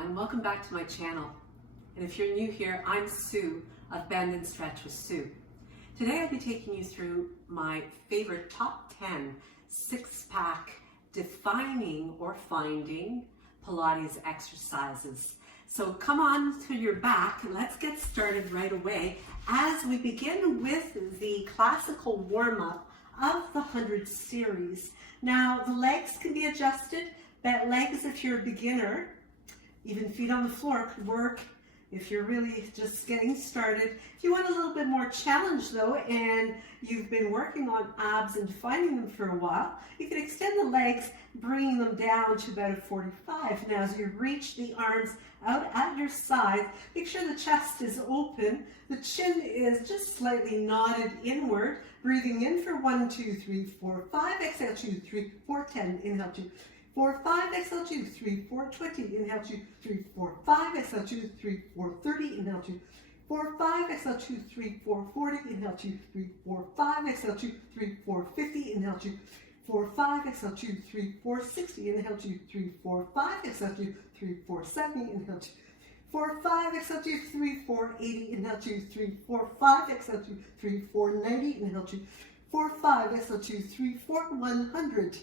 everyone, welcome back to my channel. And if you're new here, I'm Sue of Bendnstretch with Sue. Today I'll be taking you through my favorite top 10 six-pack defining or finding Pilates exercises. So come on to your back and let's get started right away as we begin with the classical warm-up of the 100 series. Now the legs can be adjusted. Bent legs if you're a beginner, even feet on the floor could work if you're really just getting started. If you want a little bit more challenge though, and you've been working on abs and defining them for a while, you can extend the legs, bringing them down to about a 45. Now as you reach the arms out at your sides, make sure the chest is open, the chin is just slightly nodded inward, breathing in for 1, 2, 3, 4, 5, exhale 2, 3, 4, 10, inhale 2, 4, 5, exhale 2, 3, 4, 20, inhale 2, 3, 4, 5, exhale 2, 3, 4, 30, inhale 2, 4, 5, exhale 2, 3, 4, 40, inhale 2, 3, 4, 5, exhale 2, 3, 4, 50, inhale 2, 4, 5, exhale 2, 3, 4, 60, inhale 2, 3, 4, 5, exhale 2, 3, 4, 70, inhale 2, 4, 5, exhale 2, 3, 4, 80, inhale 2, 3, 4, 5, exhale 2, 3, 4, 90, inhale 2, 4, 5, exhale 2, 3, 4, 100.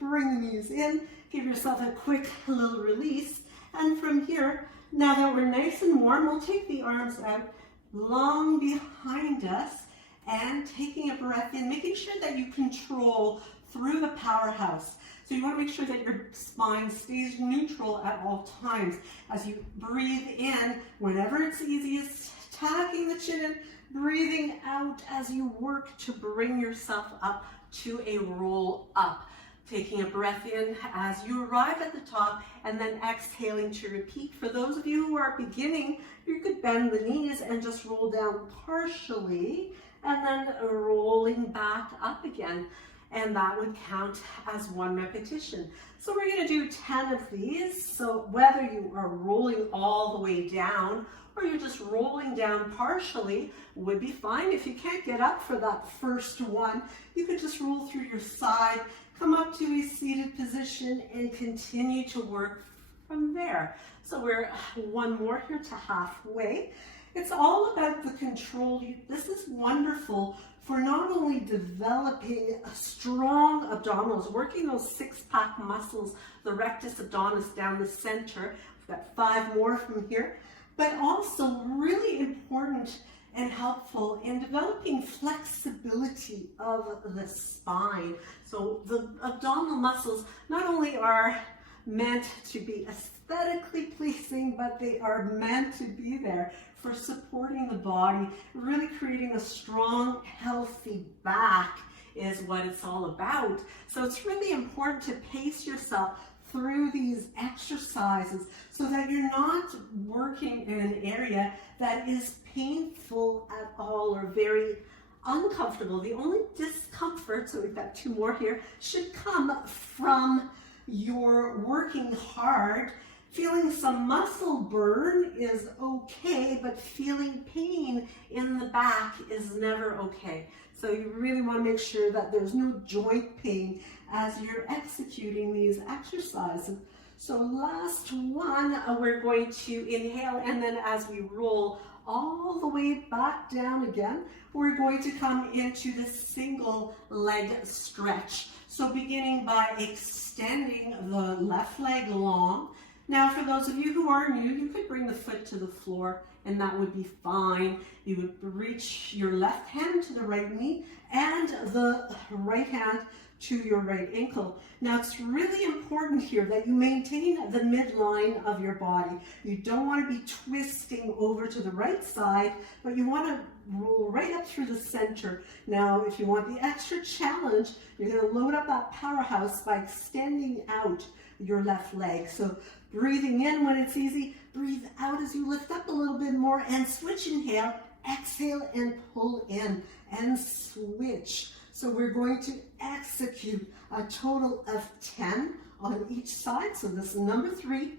Bring the knees in, give yourself a quick little release, and from here, now that we're nice and warm, we'll take the arms out long behind us and taking a breath in, making sure that you control through the powerhouse. So you want to make sure that your spine stays neutral at all times. As you breathe in, whenever it's easiest, tucking the chin in, breathing out as you work to bring yourself up to a roll up. Taking a breath in as you arrive at the top and then exhaling to repeat. For those of you who are beginning, you could bend the knees and just roll down partially and then rolling back up again. And that would count as one repetition. So we're going to do 10 of these. So whether you are rolling all the way down or you're just rolling down partially would be fine. If you can't get up for that first one, you could just roll through your side, come up to a seated position and continue to work from there. So we're one more here to halfway. It's all about the control. This is wonderful for not only developing a strong abdominals, working those six-pack muscles, the rectus abdominis down the center. We've got 5 more from here, but also really important and helpful in developing flexibility of the spine. So the abdominal muscles not only are meant to be aesthetically pleasing, but they are meant to be there for supporting the body, really creating a strong, healthy back is what it's all about. So it's really important to pace yourself through these exercises so that you're not working in an area that is painful at all or very uncomfortable. The only discomfort, so we've got 2 more here, should come from your working hard. Feeling some muscle burn is okay, but feeling pain in the back is never okay. So you really want to make sure that there's no joint pain as you're executing these exercises. So last one, we're going to inhale, and then as we roll all the way back down again, we're going to come into the single leg stretch. So beginning by extending the left leg long. Now for those of you who are new, you could bring the foot to the floor and that would be fine. You would reach your left hand to the right knee and the right hand to your right ankle. Now it's really important here that you maintain the midline of your body. You don't want to be twisting over to the right side, but you want to roll right up through the center. Now if you want the extra challenge, you're going to load up that powerhouse by extending out your left leg. So breathing in when it's easy, breathe out as you lift up a little bit more and switch. Inhale, exhale and pull in and switch. So we're going to execute a total of 10 on each side. So this is number 3,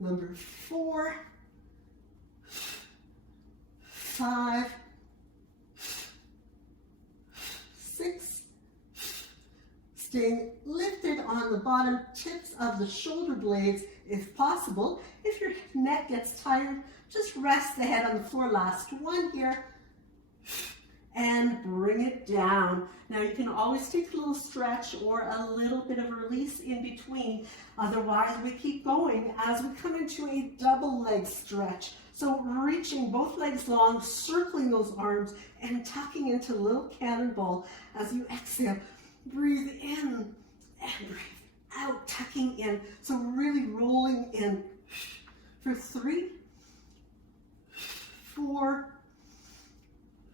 number 4, 5, 6, Staying lifted on the bottom tips of the shoulder blades if possible. If your neck gets tired, just rest the head on the floor. Last one here. And bring it down. Now you can always take a little stretch or a little bit of a release in between. Otherwise, we keep going as we come into a double leg stretch. So reaching both legs long, circling those arms and tucking into a little cannonball as you exhale. Breathe in and breathe out, tucking in. So really rolling in for 3, 4,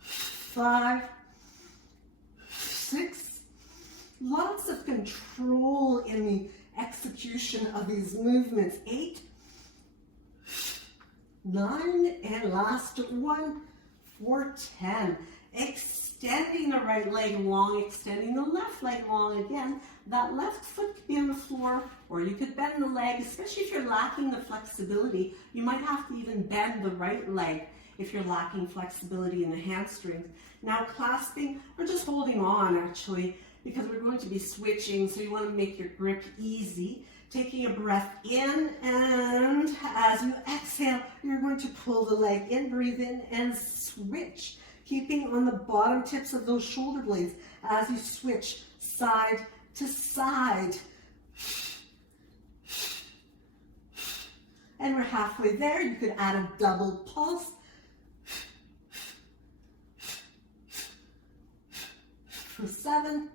5, 6. Lots of control in the execution of these movements. 8, 9, and last one for 10. Extending the right leg long, extending the left leg long again. That left foot could be on the floor, or you could bend the leg, especially if you're lacking the flexibility. You might have to even bend the right leg if you're lacking flexibility in the hamstrings. Now clasping or just holding on actually, because we're going to be switching, so you want to make your grip easy. Taking a breath in, and as you exhale, you're going to pull the leg in, breathe in, and switch. Keeping on the bottom tips of those shoulder blades as you switch side to side. And we're halfway there. You could add a double pulse. For 7,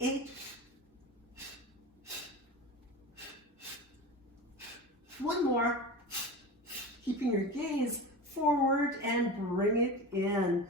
8, 1 more. Keeping your gaze forward and bring it in.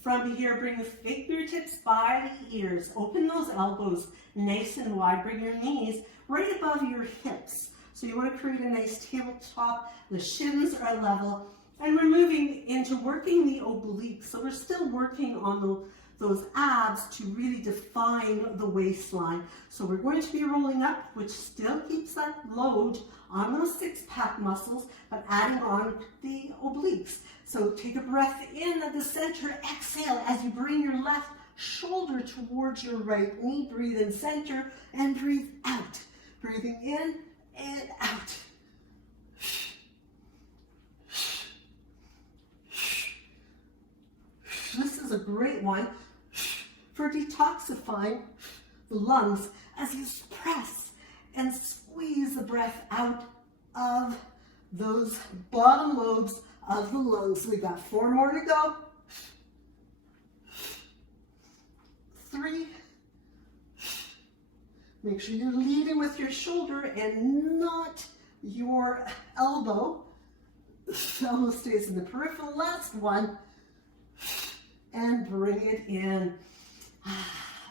From here, bring the fingertips by the ears. Open those elbows nice and wide. Bring your knees right above your hips. So you want to create a nice tabletop. The shins are level. And we're moving into working the obliques. So we're still working on those abs to really define the waistline. So we're going to be rolling up, which still keeps that load on those six-pack muscles, but adding on the obliques. So take a breath in at the center, exhale as you bring your left shoulder towards your right knee. Breathe in center and breathe out. Breathing in and out. This is a great one for detoxifying the lungs as you press and squeeze the breath out of those bottom lobes of the lungs. We got 4 more to go. 3. Make sure you're leading with your shoulder and not your elbow. Elbow stays in the peripheral. Last one. And bring it in.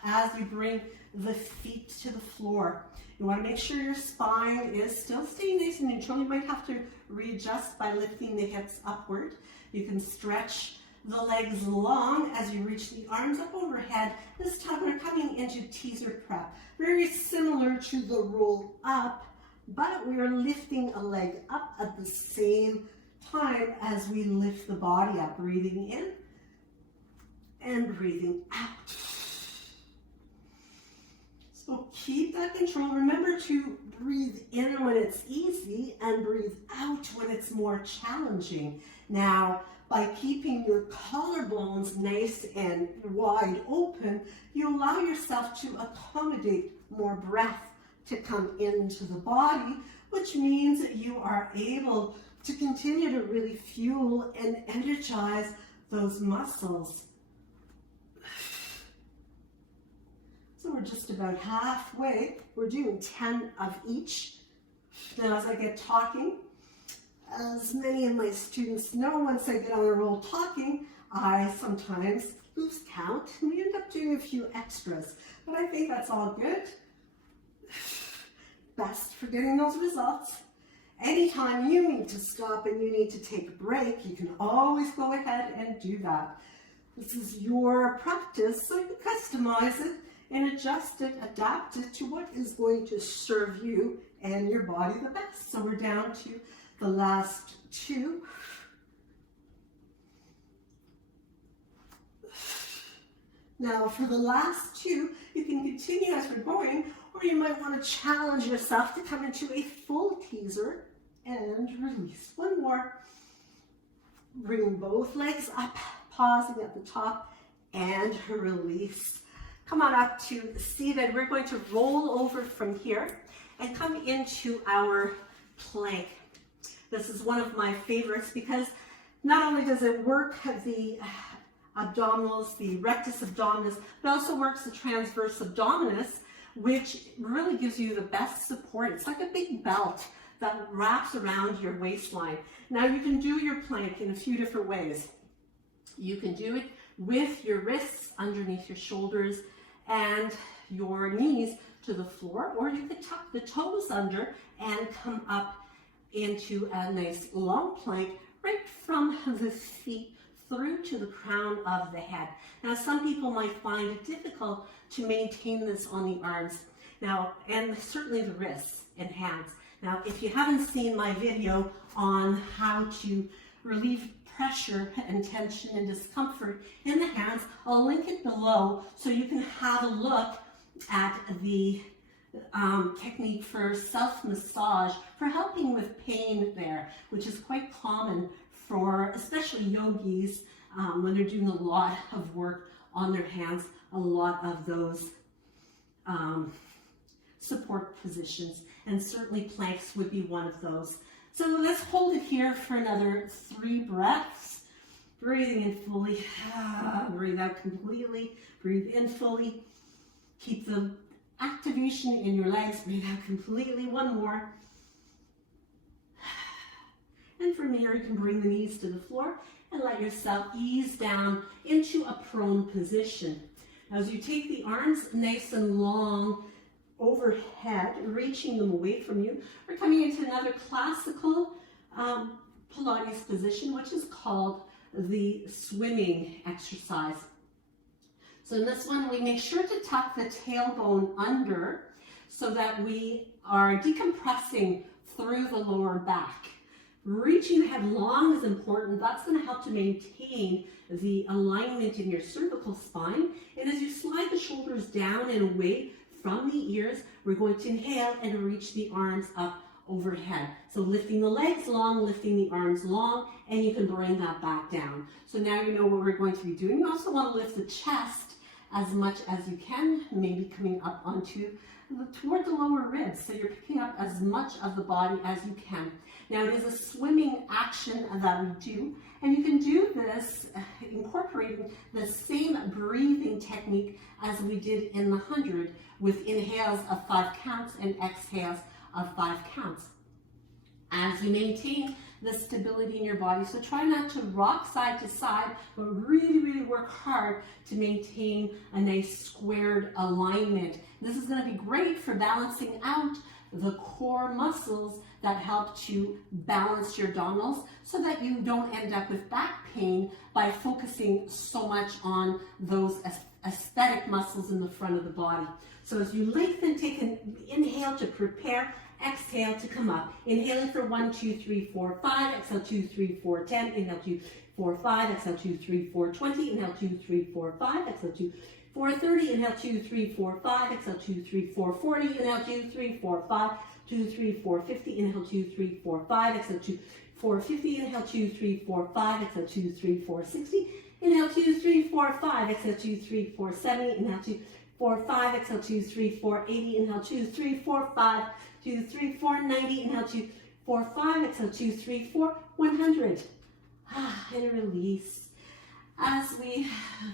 As you bring the feet to the floor, you want to make sure your spine is still staying nice and neutral. You might have to readjust by lifting the hips upward. You can stretch the legs long as you reach the arms up overhead. This time we're coming into teaser prep. Very similar to the roll up, but we are lifting a leg up at the same time as we lift the body up. Breathing in and breathing out. So keep that control. Remember to breathe in when it's easy and breathe out when it's more challenging. Now, by keeping your collarbones nice and wide open, you allow yourself to accommodate more breath to come into the body, which means that you are able to continue to really fuel and energize those muscles. So we're just about halfway. We're doing 10 of each. Now as I get talking, as many of my students know, once I get on a roll talking, I sometimes lose count and we end up doing a few extras. But I think that's all good. Best for getting those results. Anytime you need to stop and you need to take a break, you can always go ahead and do that. This is your practice, so you customize it and adjust it, adapt it to what is going to serve you and your body the best. So we're down to the last 2. Now for the last two, you can continue as we're going, or you might want to challenge yourself to come into a full teaser and release. One more. Bring both legs up, pausing at the top, and release. Come on up to seated. We're going to roll over from here and come into our plank. This is one of my favorites because not only does it work the abdominals, the rectus abdominis, but also works the transverse abdominis, which really gives you the best support. It's like a big belt that wraps around your waistline. Now you can do your plank in a few different ways. You can do it with your wrists underneath your shoulders and your knees to the floor, or you can tuck the toes under and come up into a nice long plank right from the feet through to the crown of the head. Now some people might find it difficult to maintain this on the arms, now, and certainly the wrists and hands. Now if you haven't seen my video on how to relieve pressure and tension and discomfort in the hands, I'll link it below so you can have a look at the technique for self-massage for helping with pain there, which is quite common for especially yogis when they're doing a lot of work on their hands, a lot of those support positions, and certainly planks would be one of those. So let's hold it here for another 3 breaths. Breathing in fully, breathe out completely, breathe in fully. Keep the activation in your legs, breathe out completely. One more. And from here, you can bring the knees to the floor and let yourself ease down into a prone position. As you take the arms nice and long overhead, reaching them away from you, we're coming into another classical Pilates position, which is called the swimming exercise. So in this one, we make sure to tuck the tailbone under so that we are decompressing through the lower back. Reaching the head long is important. That's going to help to maintain the alignment in your cervical spine. And as you slide the shoulders down and away from the ears, we're going to inhale and reach the arms up overhead. So lifting the legs long, lifting the arms long, and you can bring that back down. So now you know what we're going to be doing. You also want to lift the chest as much as you can, maybe coming up onto toward the lower ribs. So you're picking up as much of the body as you can. Now it is a swimming action that we do, and you can do this incorporating the same breathing technique as we did in the 100 with inhales of 5 counts and exhales of 5 counts. As you maintain the stability in your body, so try not to rock side to side, but really, really work hard to maintain a nice squared alignment. This is going to be great for balancing out the core muscles that help to balance your abdominals so that you don't end up with back pain by focusing so much on those aesthetic muscles in the front of the body. So as you lengthen, take an inhale to prepare, exhale to come up. Inhaling for 1, 2, 3, 4, 5, exhale 2, 3, 4, 10, inhale 2, 4, 5, exhale 2, 3, 4, 20, inhale 2, 3, 4, 5, exhale 2, 4, 30, inhale 2, 3, 4, 5, exhale 2, 3, 4, 40, inhale 2, 3, 4, 5, 2, 3, 4, 50, inhale 2, 3, 4, 5, exhale 2, 4, 50, inhale 2, 3, 4, 5, exhale 2, 3, 4, 60, inhale 2, 3, 4, 5, exhale 2, 3, 4, 70, inhale 2, 4, 5, exhale 2, 3, 4, 80, inhale 2, 3, 4, 5, 2, 3, 4, 90, inhale 2, 4, 5, exhale 2, 3, 4, 100. And release. As we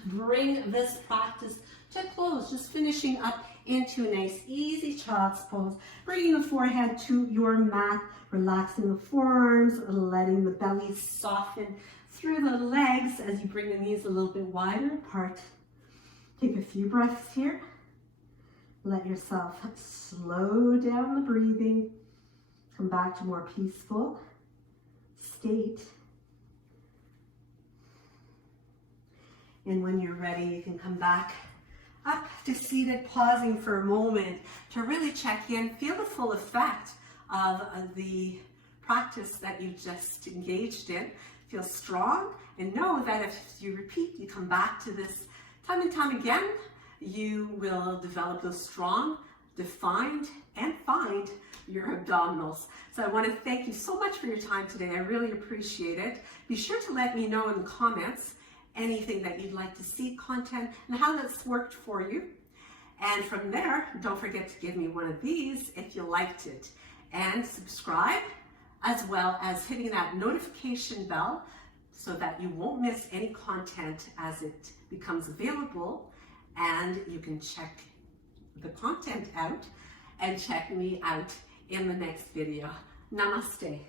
bring this practice to close, just finishing up into a nice easy child's pose, bringing the forehead to your mat, relaxing the forearms, letting the belly soften through the legs as you bring the knees a little bit wider apart. Take a few breaths here. Let yourself slow down the breathing. Come back to more peaceful state. And when you're ready, you can come back up to seated, pausing for a moment to really check in, feel the full effect of the practice that you just engaged in. Feel strong and know that if you repeat, you come back to this Time and time again, you will develop those strong, defined, and find your abdominals. So I want to thank you so much for your time today. I really appreciate it. Be sure to let me know in the comments anything that you'd like to see, content, and how that's worked for you. And from there, don't forget to give me one of these if you liked it. And subscribe, as well as hitting that notification bell so that you won't miss any content as it becomes available. And you can check the content out and check me out in the next video. Namaste.